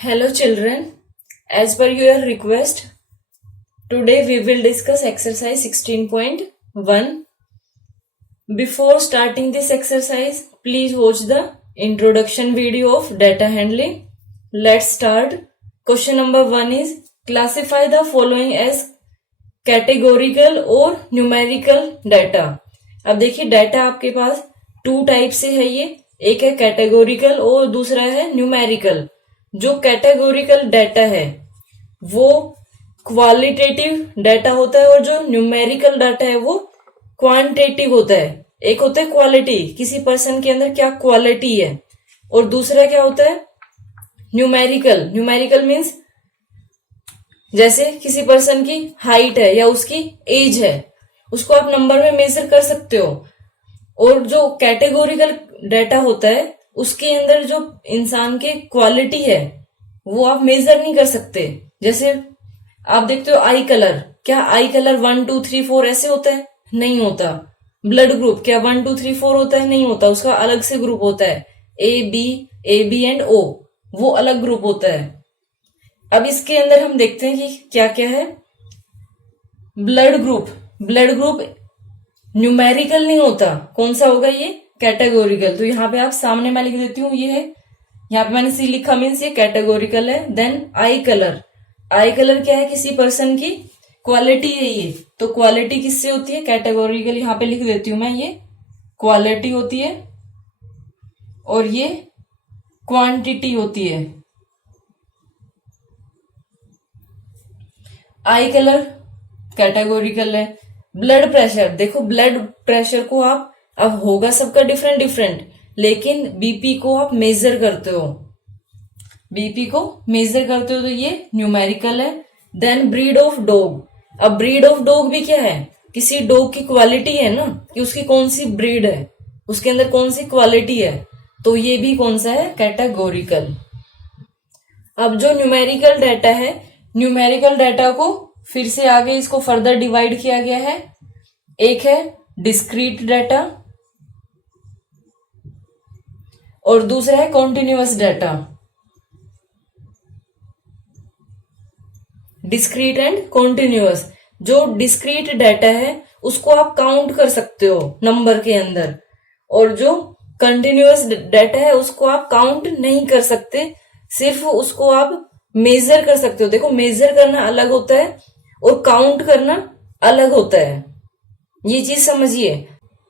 Hello children, as per your request, today we will discuss exercise 16.1. Before starting this exercise, please watch the introduction video of data handling. Let's start. Question number 1 is classify the following as categorical और numerical data. अब देखिए data आपके पास to type से है, ये एक है categorical और दूसरा है न्यूमेरिकल। जो कैटेगोरिकल डाटा है वो क्वालिटेटिव डाटा होता है और जो न्यूमेरिकल डाटा है वो क्वांटिटेटिव होता है। एक होता है क्वालिटी, किसी पर्सन के अंदर क्या क्वालिटी है, और दूसरा क्या होता है न्यूमेरिकल। न्यूमेरिकल मीन्स जैसे किसी पर्सन की हाइट है या उसकी एज है, उसको आप नंबर में मेजर कर सकते हो। और जो कैटेगोरिकल डाटा होता है उसके अंदर जो इंसान के क्वालिटी है वो आप मेजर नहीं कर सकते। जैसे आप देखते हो आई कलर, क्या आई कलर 1 2 3 4 ऐसे होता है? नहीं होता। ब्लड ग्रुप क्या 1 2 3 4 होता है? नहीं होता। उसका अलग से ग्रुप होता है, ए बी एंड ओ, वो अलग ग्रुप होता है। अब इसके अंदर हम देखते हैं कि क्या क्या है। ब्लड ग्रुप न्यूमेरिकल नहीं होता। कौन सा होगा ये? कैटेगोरिकल। तो यहाँ पे आप सामने मैं लिख देती हूँ, ये है, यहाँ पे मैंने सी लिखा मीन्स ये कैटेगोरिकल है। देन आई कलर क्या है? किसी पर्सन की क्वालिटी है ये। तो क्वालिटी किससे होती है? कैटेगोरिकल। यहाँ पे लिख देती हूं मैं, ये क्वालिटी होती है और ये क्वांटिटी होती है। आई कलर कैटेगोरिकल है। ब्लड प्रेशर, देखो ब्लड प्रेशर को आप, अब होगा सबका डिफरेंट, लेकिन बीपी को आप मेजर करते हो, तो ये न्यूमेरिकल है। Then breed of dog. अब ब्रीड ऑफ डॉग भी क्या है? किसी डॉग की क्वालिटी है ना, कि उसकी कौन सी ब्रीड है, उसके अंदर कौन सी क्वालिटी है, तो ये भी कौन सा है? कैटेगोरिकल। अब जो न्यूमेरिकल डाटा है, न्यूमेरिकल डाटा को फिर से आगे इसको फर्दर डिवाइड किया गया है। एक है डिस्क्रीट डाटा और दूसरा है continuous data. Discrete and continuous. जो डिस्क्रीट डाटा है उसको आप काउंट कर सकते हो नंबर के अंदर, और जो कंटिन्यूअस डाटा है उसको आप काउंट नहीं कर सकते, सिर्फ उसको आप मेजर कर सकते हो। देखो मेजर करना अलग होता है और काउंट करना अलग होता है, ये चीज समझिए।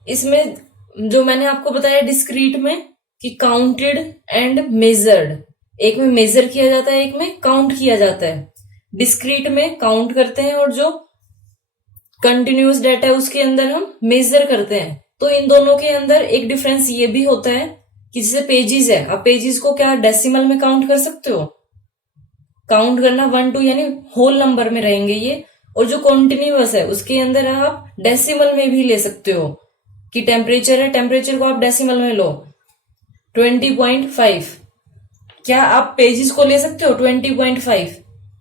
इसमें जो मैंने आपको बताया डिस्क्रीट में कि काउंटेड एंड मेजर्ड, एक में मेजर किया जाता है, एक में काउंट किया जाता है। डिस्क्रीट में काउंट करते हैं और जो कंटिन्यूअस डाटा है उसके अंदर हम मेजर करते हैं। तो इन दोनों के अंदर एक डिफरेंस ये भी होता है कि जैसे पेजेस है, आप पेजेस को क्या डेसिमल में काउंट कर सकते हो? काउंट करना 1 2 यानी होल नंबर में रहेंगे ये। और जो कॉन्टिन्यूअस है उसके अंदर आप डेसिमल में भी ले सकते हो, कि टेम्परेचर है, टेम्परेचर को आप डेसिमल में लो 20.5। क्या आप पेजेस को ले सकते हो 20.5?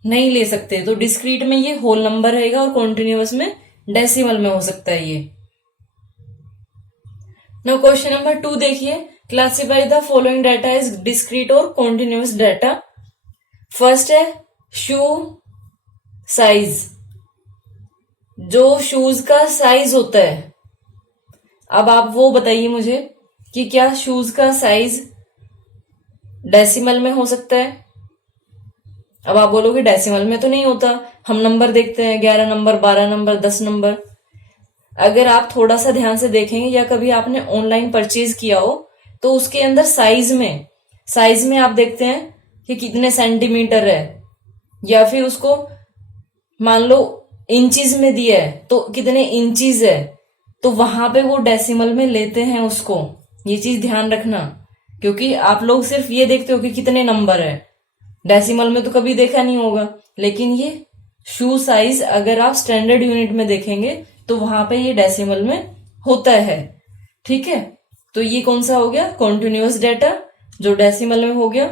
नहीं ले सकते। तो डिस्क्रीट में ये होल नंबर रहेगा और कॉन्टिन्यूअस में डेसिमल में हो सकता है ये। नाउ क्वेश्चन नंबर 2 देखिए, classify the following data is discrete और कॉन्टिन्यूअस डाटा। फर्स्ट है शू साइज, जो शूज का साइज होता है। अब आप वो बताइए मुझे कि क्या शूज का साइज डेसिमल में हो सकता है? अब आप बोलोगे डेसिमल में तो नहीं होता, हम नंबर देखते हैं 11 नंबर, 12 नंबर, 10 नंबर। अगर आप थोड़ा सा ध्यान से देखेंगे या कभी आपने ऑनलाइन परचेज किया हो तो उसके अंदर साइज में आप देखते हैं कि कितने सेंटीमीटर है, या फिर उसको मान लो इंचीज में दिया है तो कितने इंचीज है, तो वहां पे वो डेसिमल में लेते हैं उसको। ये चीज ध्यान रखना, क्योंकि आप लोग सिर्फ ये देखते हो कि कितने नंबर है, डेसिमल में तो कभी देखा नहीं होगा। लेकिन ये शू साइज अगर आप स्टैंडर्ड यूनिट में देखेंगे तो वहां पे ये डेसिमल में होता है। ठीक है, तो ये कौन सा हो गया? कॉन्टिन्यूअस डाटा, जो डेसिमल में हो गया,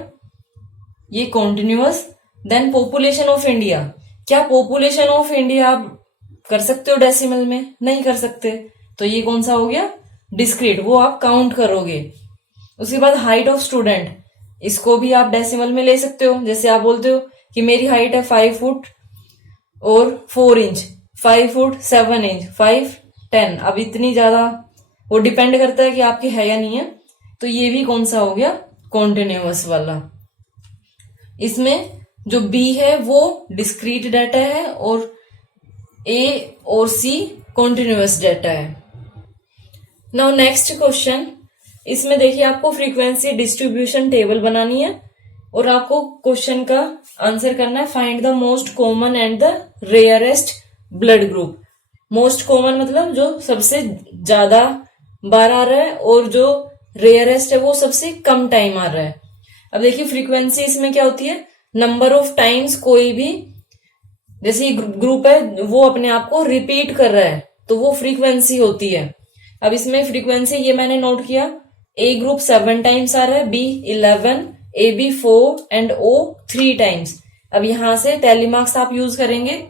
ये continuous. Then population of India. क्या पॉपुलेशन ऑफ इंडिया आप कर सकते हो डेसिमल में? नहीं कर सकते। तो ये कौन सा हो गया? डिस्क्रीट, वो आप काउंट करोगे। उसके बाद हाइट ऑफ स्टूडेंट, इसको भी आप डेसिमल में ले सकते हो। जैसे आप बोलते हो कि मेरी हाइट है 5 फुट और 4 इंच, 5 फुट 7 इंच, 5 10। अब इतनी ज्यादा वो डिपेंड करता है कि आपकी है या नहीं है। तो ये भी कौन सा हो गया, कॉन्टिन्यूअस वाला। इसमें जो बी है वो डिस्क्रीट डाटा है और ए और सी कॉन्टिन्यूअस डाटा है। नाउ नेक्स्ट क्वेश्चन, इसमें देखिए आपको फ्रीक्वेंसी डिस्ट्रीब्यूशन टेबल बनानी है और आपको क्वेश्चन का आंसर करना है। Find the most common and the rarest blood group. Most common मतलब जो सबसे ज्यादा बार आ रहा है और जो रेयरेस्ट है वो सबसे कम टाइम आ रहा है। अब देखिए फ्रीक्वेंसी इसमें क्या होती है, नंबर ऑफ टाइम्स कोई भी, जैसे ग्रुप है वो अपने आप को रिपीट कर रहा है तो वो फ्रीक्वेंसी होती है। अब इसमें फ्रीक्वेंसी ये मैंने नोट किया, ए ग्रुप 7 टाइम्स आ रहा है, B 11, A B 4 and O 3 times. अब यहां से टैली मार्क्स आप यूज करेंगे।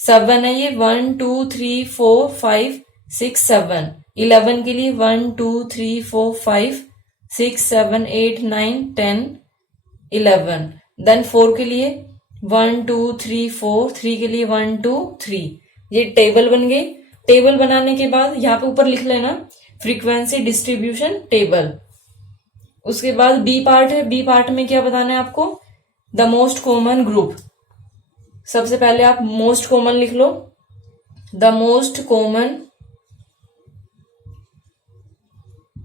7 है ये, 1 2 3 4 5 6 7। 11 के लिए 1 2 3 4 5 6 7 8 9 10 11। देन 4 के लिए 1 2 3 4, 3 के लिए 1 2 3। ये टेबल बन गई। टेबल बनाने के बाद यहाँ पे ऊपर लिख लेना फ्रीक्वेंसी डिस्ट्रीब्यूशन टेबल। उसके बाद बी पार्ट है, बी पार्ट में क्या बताना है आपको, द मोस्ट कॉमन ग्रुप। सबसे पहले आप मोस्ट कॉमन लिख लो, the most common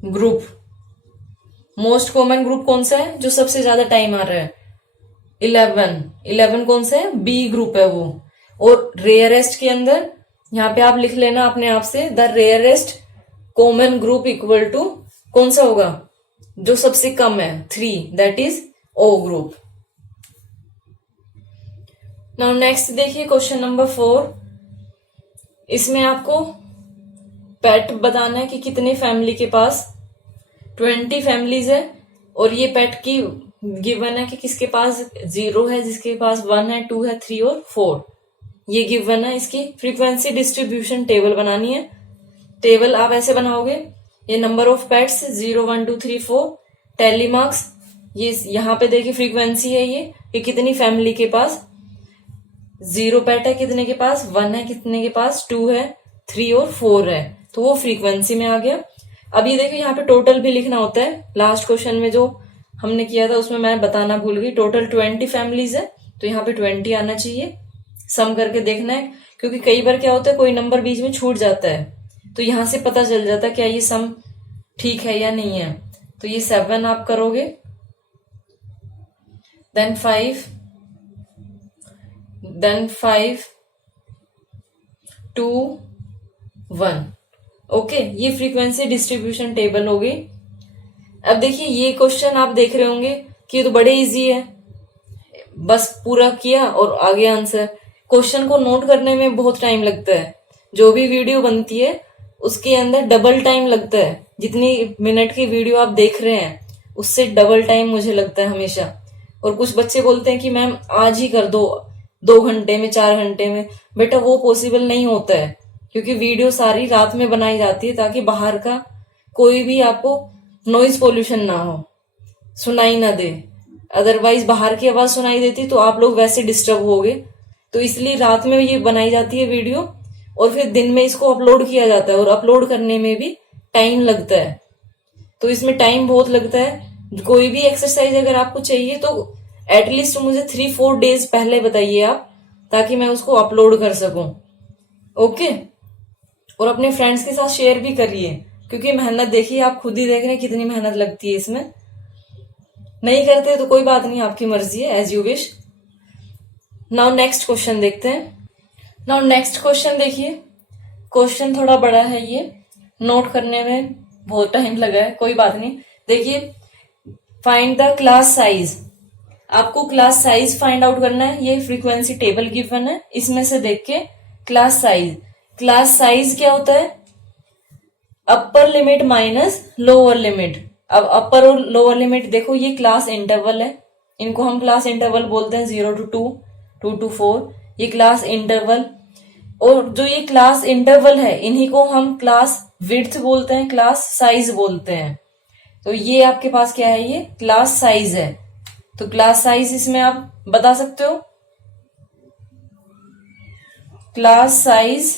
group. Most common group कौन सा है, जो सबसे ज्यादा टाइम आ रहा है, 11 कौन सा है, बी ग्रुप है वो। और रेयरेस्ट के अंदर यहाँ पे आप लिख लेना अपने आप से, the rarest common group equal to कौन सा होगा, जो सबसे कम है 3, that is O group. Now next देखिए क्वेश्चन नंबर 4। इसमें आपको पेट बताना है कि कितने फैमिली के पास 20 फैमिलीज है और ये पेट की गिवन है कि किसके पास 0 है, जिसके पास 1 है, 2 है, 3 और 4। ये गिवन है। इसकी फ्रीक्वेंसी डिस्ट्रीब्यूशन टेबल बनानी है। टेबल आप ऐसे बनाओगे, ये number of pets 0 1 2 3 4, tally marks, ये यहाँ पे देखिए फ्रीक्वेंसी है ये कि कितनी फैमिली के पास 0 पेट है, कितने के पास 1 है, कितने के पास 2 है, 3 और 4 है, तो वो फ्रीक्वेंसी में आ गया। अब ये देखो यहाँ पे टोटल भी लिखना होता है। लास्ट क्वेश्चन में जो हमने किया था उसमें मैं बताना भूल गई, टोटल 20 फैमिलीज है तो यहाँ पे 20 आना चाहिए। सम करके देखना है, क्योंकि कई बार क्या होता है कोई नंबर बीच में छूट जाता है तो यहां से पता चल जाता है क्या ये सम ठीक है या नहीं है। तो ये 7 आप करोगे, देन 5 2 1। ओके, ये फ्रीक्वेंसी डिस्ट्रीब्यूशन टेबल हो गई। अब देखिए ये क्वेश्चन आप देख रहे होंगे कि ये तो बड़े इजी है, बस पूरा किया और आगे आंसर। क्वेश्चन को नोट करने में बहुत टाइम लगता है। जो भी वीडियो बनती है उसके अंदर डबल टाइम लगता है। जितनी मिनट की वीडियो आप देख रहे हैं उससे डबल टाइम मुझे लगता है हमेशा। और कुछ बच्चे बोलते हैं कि मैम आज ही कर दो, 2 घंटे में, 4 घंटे में। बेटा वो पॉसिबल नहीं होता है, क्योंकि वीडियो सारी रात में बनाई जाती है ताकि बाहर का कोई भी आपको नॉइज पोल्यूशन ना हो, सुनाई ना दे। अदरवाइज बाहर की आवाज सुनाई देती तो आप लोग वैसे डिस्टर्ब होगे। तो इसलिए रात में ये बनाई जाती है वीडियो और फिर दिन में इसको अपलोड किया जाता है, और अपलोड करने में भी टाइम लगता है। तो इसमें टाइम बहुत लगता है। कोई भी एक्सरसाइज अगर आपको चाहिए तो एटलीस्ट मुझे 3-4 डेज पहले बताइए आप, ताकि मैं उसको अपलोड कर सकूं। ओके, और अपने फ्रेंड्स के साथ शेयर भी करिए, क्योंकि मेहनत देखिए आप खुद ही देख रहे हैं कितनी मेहनत लगती है इसमें। नहीं करते तो कोई बात नहीं, आपकी मर्जी है, as you wish. Now next question देखते हैं। नाउ नेक्स्ट क्वेश्चन देखिए, क्वेश्चन थोड़ा बड़ा है, ये नोट करने में बहुत टाइम लगा है, कोई बात नहीं। देखिए, फाइंड द क्लास साइज। आपको क्लास साइज फाइंड आउट करना है। ये फ्रीक्वेंसी टेबल गिवन है, इसमें से देख के क्लास साइज। क्लास साइज क्या होता है, अपर लिमिट माइनस लोअर लिमिट। अब अपर और लोअर लिमिट देखो, ये क्लास इंटरवल है, इनको हम क्लास इंटरवल बोलते हैं, 0 to 2, 2 to 4, ये क्लास इंटरवल। और जो ये क्लास इंटरवल है इन्हीं को हम क्लास विड्थ बोलते हैं, क्लास साइज बोलते हैं। तो ये आपके पास क्या है, ये क्लास साइज है। तो क्लास साइज इसमें आप बता सकते हो, class size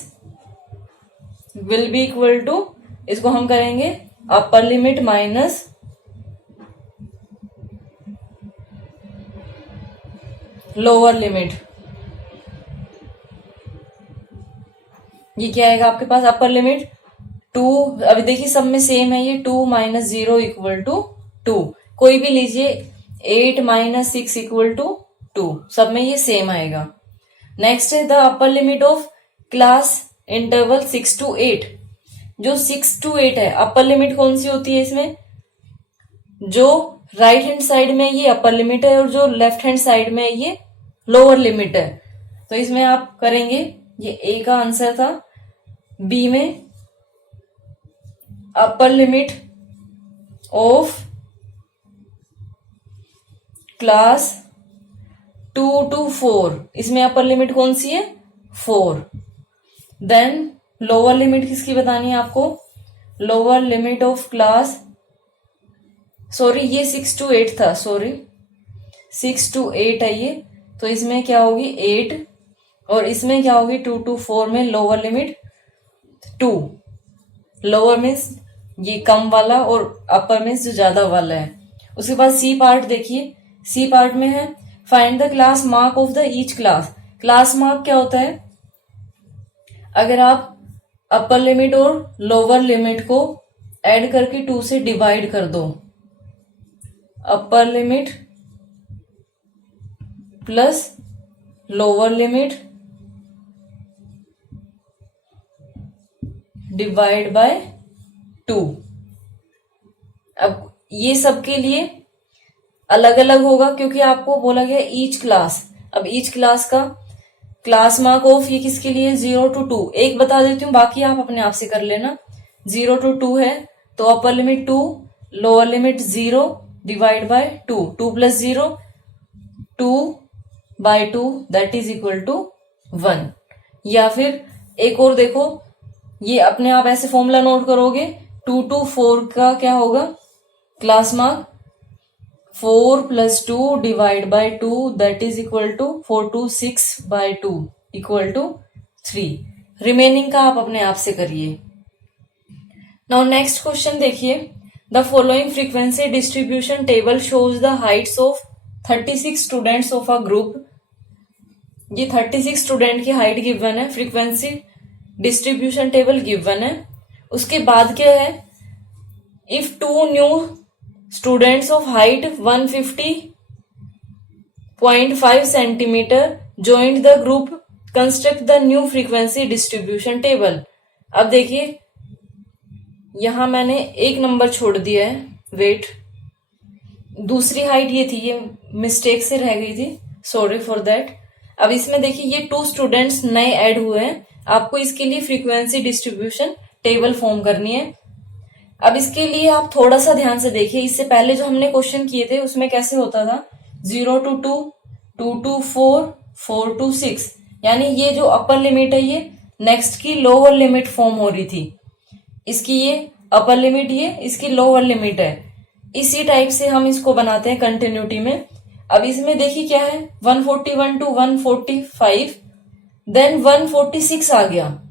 will be equal to, इसको हम करेंगे upper limit minus lower limit. ये क्या आएगा आपके पास, अपर लिमिट 2, अभी देखिए सब में सेम है, ये 2 माइनस 0 इक्वल टू 2, कोई भी लीजिए, 8 माइनस 6 इक्वल टू 2, सब में ये सेम आएगा। नेक्स्ट है the upper limit of class interval 6 to 8। जो 6 to 8 है, अपर लिमिट कौन सी होती है इसमें, जो राइट हैंड साइड में ये अपर लिमिट है और जो लेफ्ट हैंड साइड में ये लोअर लिमिट है। तो इसमें आप करेंगे, ये ए का आंसर था। बी में upper limit of class 2 to 4, इसमें अपर लिमिट कौन सी है, 4। देन लोअर लिमिट किसकी बतानी है आपको, lower limit of class, sorry ये 6 to 8 था, सॉरी 6 to 8 है ये, तो इसमें क्या होगी 8, और इसमें क्या होगी 2 to 4 में लोअर लिमिट 2। लोअर मीन्स ये कम वाला और अपर मीन्स जो ज्यादा वाला है। उसके बाद सी पार्ट देखिए, सी पार्ट में है find the class mark of the each class. Class mark क्या होता है, अगर आप अपर लिमिट और लोअर लिमिट को ऐड करके 2 से डिवाइड कर दो, upper limit plus lower limit divide by 2। अब ये सबके लिए अलग अलग होगा क्योंकि आपको बोला गया ईच क्लास। अब ईच क्लास का क्लास मार्क ऑफ ये किसके लिए 0 to 2, एक बता देती हूँ, बाकी आप अपने आप से कर लेना। 0 to 2 है तो upper limit 2, lower limit 0 divide by 2, 2 plus 0 2 by 2 that is equal to 1। या फिर एक और देखो, ये अपने आप ऐसे फॉर्मूला नोट करोगे, 2 to 4 का क्या होगा class mark 4 plus 2 divide by 2 that is equal to 4 to 6 by 2 equal to 3। Remaining का आप अपने आप से करिए। नाउ नेक्स्ट क्वेश्चन देखिए, the following frequency distribution table shows the heights of 36 students of a group. ये 36 स्टूडेंट की height given है, फ्रीक्वेंसी डिस्ट्रीब्यूशन टेबल गिवन है। उसके बाद क्या है, if 2 new students of height 150.5 centimetre joint the group, construct the new frequency distribution table. अब देखिए यहां मैंने एक नंबर छोड़ दिया है, वेट, दूसरी हाइट ये थी, ये मिस्टेक से रह गई थी, सॉरी फॉर दैट। अब इसमें देखिए ये 2 स्टूडेंट्स नए ऐड हुए हैं, आपको इसके लिए फ्रीक्वेंसी डिस्ट्रीब्यूशन टेबल फॉर्म करनी है। अब इसके लिए आप थोड़ा सा ध्यान से देखिए, इससे पहले जो हमने क्वेश्चन किए थे उसमें कैसे होता था, 0 to 2, 2 to 4, 4 to 6, यानी ये जो अपर लिमिट है ये नेक्स्ट की लोअर लिमिट फॉर्म हो रही थी, इसकी ये अपर लिमिट, ये इसकी लोअर लिमिट है। इसी टाइप से हम इसको बनाते हैं कंटिन्यूटी में। अब इसमें देखिए क्या है, 141 to 145, देन 146 आ गया,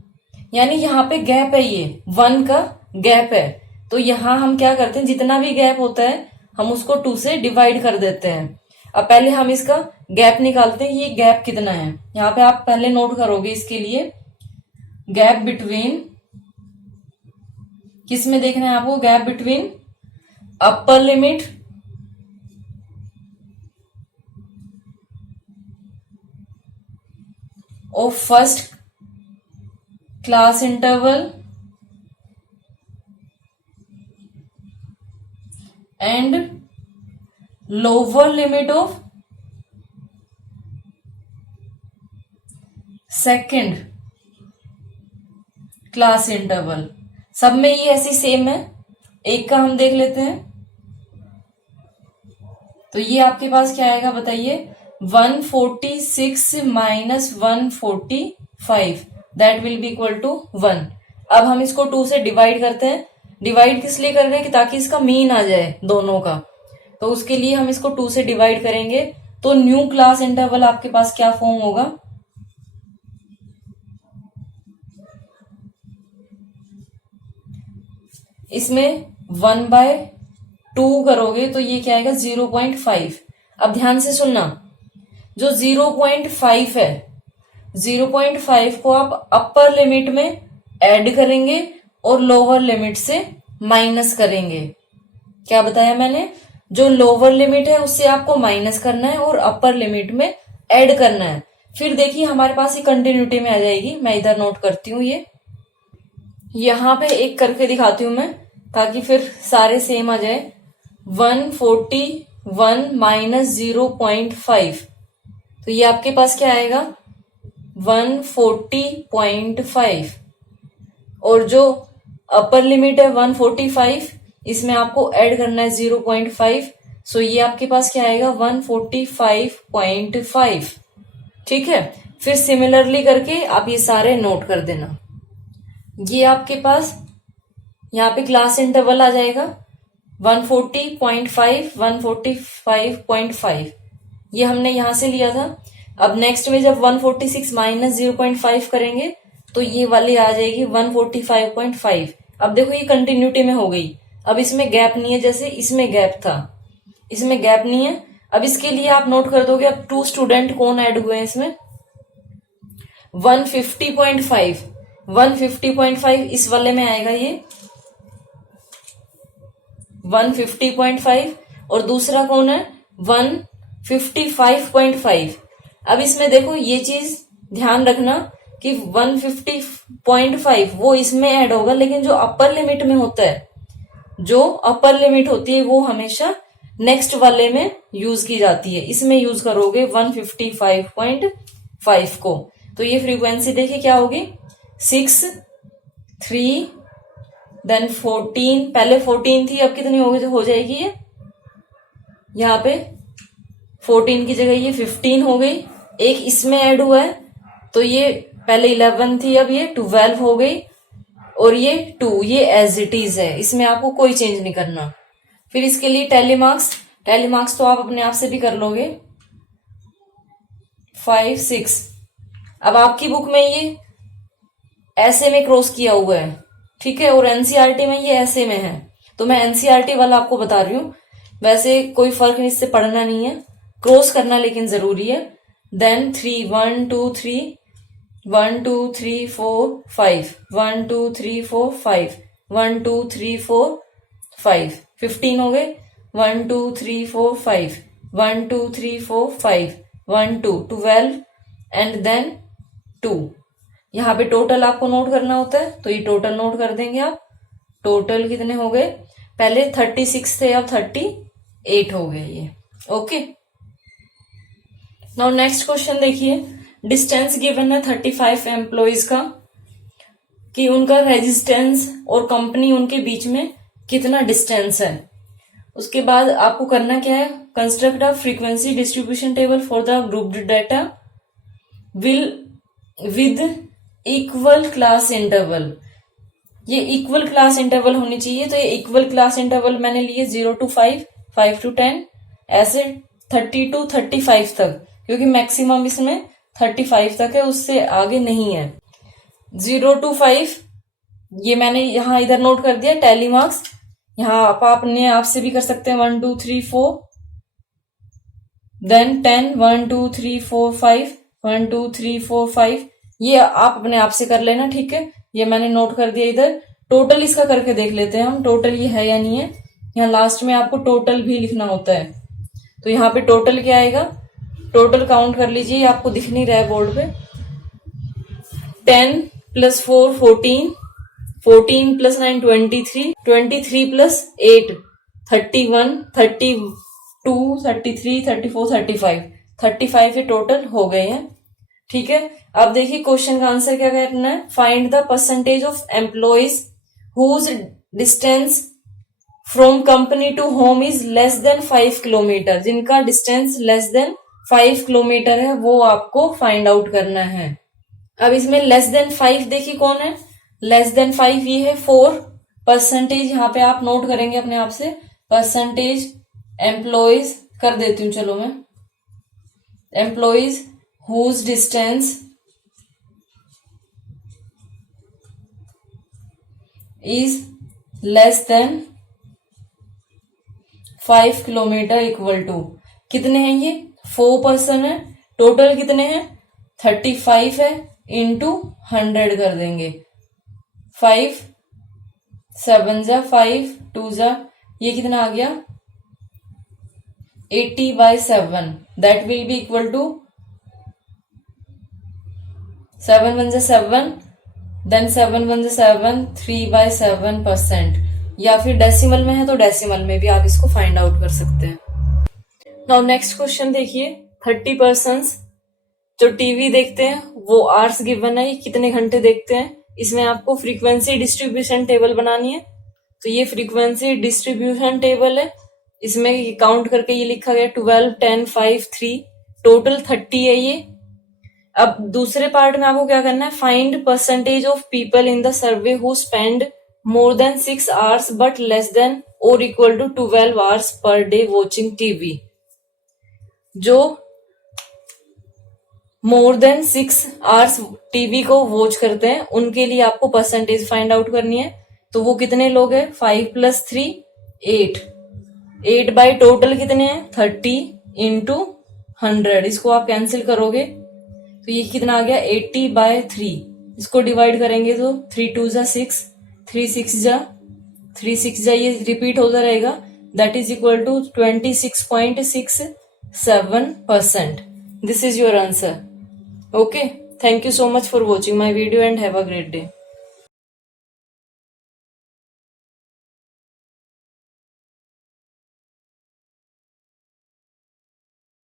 यानी यहाँ पे गैप है, ये 1 का गैप है। तो यहां हम क्या करते हैं, जितना भी गैप होता है हम उसको 2 से डिवाइड कर देते हैं। अब पहले हम इसका गैप निकालते हैं, ये गैप कितना है, यहाँ पे आप पहले नोट करोगे इसके लिए, गैप बिटवीन, किस में देखना है आपको, gap between upper limit of first class interval and lower limit of second class interval। सब में ये ऐसी सेम है, एक का हम देख लेते हैं। तो ये आपके पास क्या आएगा बताइए, 146 minus 145 that will be equal to 1। अब हम इसको 2 से डिवाइड करते हैं, डिवाइड किस लिए कर रहे हैं कि ताकि इसका मीन आ जाए दोनों का। तो उसके लिए हम इसको 2 से डिवाइड करेंगे। तो न्यू क्लास इंटरवल आपके पास क्या फॉर्म होगा, इसमें 1/2 करोगे तो ये क्या आएगा 0.5। अब ध्यान से सुनना, जो 0.5 है 0.5 को आप अपर लिमिट में ऐड करेंगे और लोअर लिमिट से माइनस करेंगे। क्या बताया मैंने, जो लोअर लिमिट है उससे आपको माइनस करना है और अपर लिमिट में ऐड करना है। फिर देखिए हमारे पास ये कंटिन्यूटी में आ जाएगी। मैं इधर नोट करती हूँ, ये यहां पे एक करके दिखाती हूं मैं ताकि फिर सारे सेम आ जाए। 141 माइनस 0.5, तो ये आपके पास क्या आएगा 140.5। और जो अपर लिमिट है 145, इसमें आपको ऐड करना है 0.5, सो ये आपके पास क्या आएगा 145.5। ठीक है, फिर सिमिलरली करके आप ये सारे नोट कर देना। ये आपके पास यहाँ पे क्लास इंटरवल आ जाएगा 140.5 145.5, ये हमने यहां से लिया था। अब नेक्स्ट में जब 146 माइनस 0.5 करेंगे तो ये वाली आ जाएगी 145.5। अब देखो ये कंटिन्यूटी में हो गई, अब इसमें गैप नहीं है, जैसे इसमें गैप था इसमें गैप नहीं है। अब इसके लिए आप नोट कर दोगे, अब 2 स्टूडेंट कौन ऐड हुए हैं इसमें 150.5 150.5 इस वाले में आएगा ये 150.5, और दूसरा कौन है 155.5। अब इसमें देखो ये चीज ध्यान रखना कि 150.5 वो इसमें ऐड होगा, लेकिन जो अपर लिमिट में होता है, जो अपर लिमिट होती है वो हमेशा नेक्स्ट वाले में यूज की जाती है। इसमें यूज करोगे 155.5 को। तो ये फ्रीक्वेंसी देखिए क्या होगी 6 3 देन 14, पहले 14 थी अब कितनी होगी हो जाएगी ये, यहाँ पे 14 की जगह ये 15 हो गई, एक इसमें ऐड हुआ है तो ये पहले 11 थी अब ये 12 हो गई, और ये 2 ये एज इट इज है, इसमें आपको कोई चेंज नहीं करना। फिर इसके लिए टेलीमार्क्स तो आप अपने आप से भी कर लोगे 5 6। अब आपकी बुक में ये ऐसे में क्रॉस किया हुआ है, ठीक है, और एनसीईआरटी में ये ऐसे में है, तो मैं एनसीईआरटी वाला आपको बता रही हूँ। वैसे कोई फर्क नहीं, इससे पढ़ना नहीं है, क्रॉस करना लेकिन जरूरी है। देन 3 1 2 3 1 2 3 4 5 1 2 3 4 5 1 2 3 4 5 15 हो गए 1 2 3 4 5 1 2 3 4 5 1 2 12 एंड देन 2। यहाँ पे टोटल आपको नोट करना होता है, तो ये टोटल नोट कर देंगे आप। टोटल कितने हो गए, पहले 36 थे अब 38 हो गए ये। ओके, नाउ नेक्स्ट क्वेश्चन देखिए। डिस्टेंस गिवन है 35 एम्प्लॉइज का, कि उनका रेजिस्टेंस और कंपनी उनके बीच में कितना डिस्टेंस है। उसके बाद आपको करना क्या है, construct a frequency distribution table for the grouped data with equal class interval. ये इक्वल क्लास इंटरवल होनी चाहिए, तो ये इक्वल क्लास इंटरवल मैंने लिए 0 to 5 5 to 10 ऐसे 30 to 35 तक, क्योंकि मैक्सिमम इसमें 35 तक है, उससे आगे नहीं है। 0 to 5 ये मैंने यहाँ इधर नोट कर दिया टेलीमार्क्स। यहाँ आप अपने आप से भी कर सकते हैं 1 2 3 4 देन 10 1 2 3 4 5 1 2 3 4 5, ये आप अपने आप से कर लेना, ठीक है। ये मैंने नोट कर दिया इधर। टोटल इसका करके देख लेते हैं हम, टोटल ये है या नहीं है। यहाँ लास्ट में आपको टोटल भी लिखना होता है, तो यहाँ पे टोटल क्या आएगा, टोटल काउंट कर लीजिए, आपको दिख नहीं रहा है बोर्ड पे। 10 + 4 14 14 + 9 23 23 + 8 31 32 33 34 35 35 ये टोटल हो गए हैं, ठीक है। अब देखिए क्वेश्चन का आंसर क्या करना है, find the percentage of employees whose distance from company to home is less than 5 kilometre. जिनका डिस्टेंस लेस देन 5 किलोमीटर है वो आपको फाइंड आउट करना है। अब इसमें लेस देन 5 देखिए कौन है, लेस देन 5 ये है 4 परसेंटेज यहाँ पे आप नोट करेंगे अपने आप से, परसेंटेज एम्प्लॉयज कर देती हूँ चलो मैं, employees whose distance is less than 5 kilometre equal to, कितने हैं ये 4 पर्सन है, टोटल कितने हैं 35 है, इंटू 100 कर देंगे, 5 7 जा 5 2 जा, ये कितना आ गया 80/7, that will be equal to 7 1 जा 7, देन 7 1 जा 7, 3/7%, या फिर डेसिमल में है तो डेसिमल में भी आप इसको फाइंड आउट कर सकते हैं। नाउ नेक्स्ट क्वेश्चन देखिए, 30 पर्सन्स जो टीवी देखते हैं वो आवर्स गिवन है, कितने घंटे देखते हैं, इसमें आपको फ्रीक्वेंसी डिस्ट्रीब्यूशन टेबल बनानी है। तो ये फ्रीक्वेंसी डिस्ट्रीब्यूशन टेबल है, इसमें काउंट करके ये लिखा गया 12 10 5 3, टोटल 30 है ये। अब दूसरे पार्ट में आपको क्या करना है, find percentage of people in the survey who spend more than 6 hours but less than or equal to 12 hours per day watching TV। जो more than 6 hours टीवी को वॉच करते हैं उनके लिए आपको परसेंटेज फाइंड आउट करनी है। तो वो कितने लोग हैं, 5 + 3 8, 8 बाई टोटल कितने हैं 30 इंटू 100, इसको आप कैंसिल करोगे तो ये कितना आ गया 80/3, इसको डिवाइड करेंगे तो 3 2 जा 6, 3 6 जा, ये रिपीट होता रहेगा, that is equal to 26.67%। This is your answer. Okay, thank you so much for watching my video and have a great day.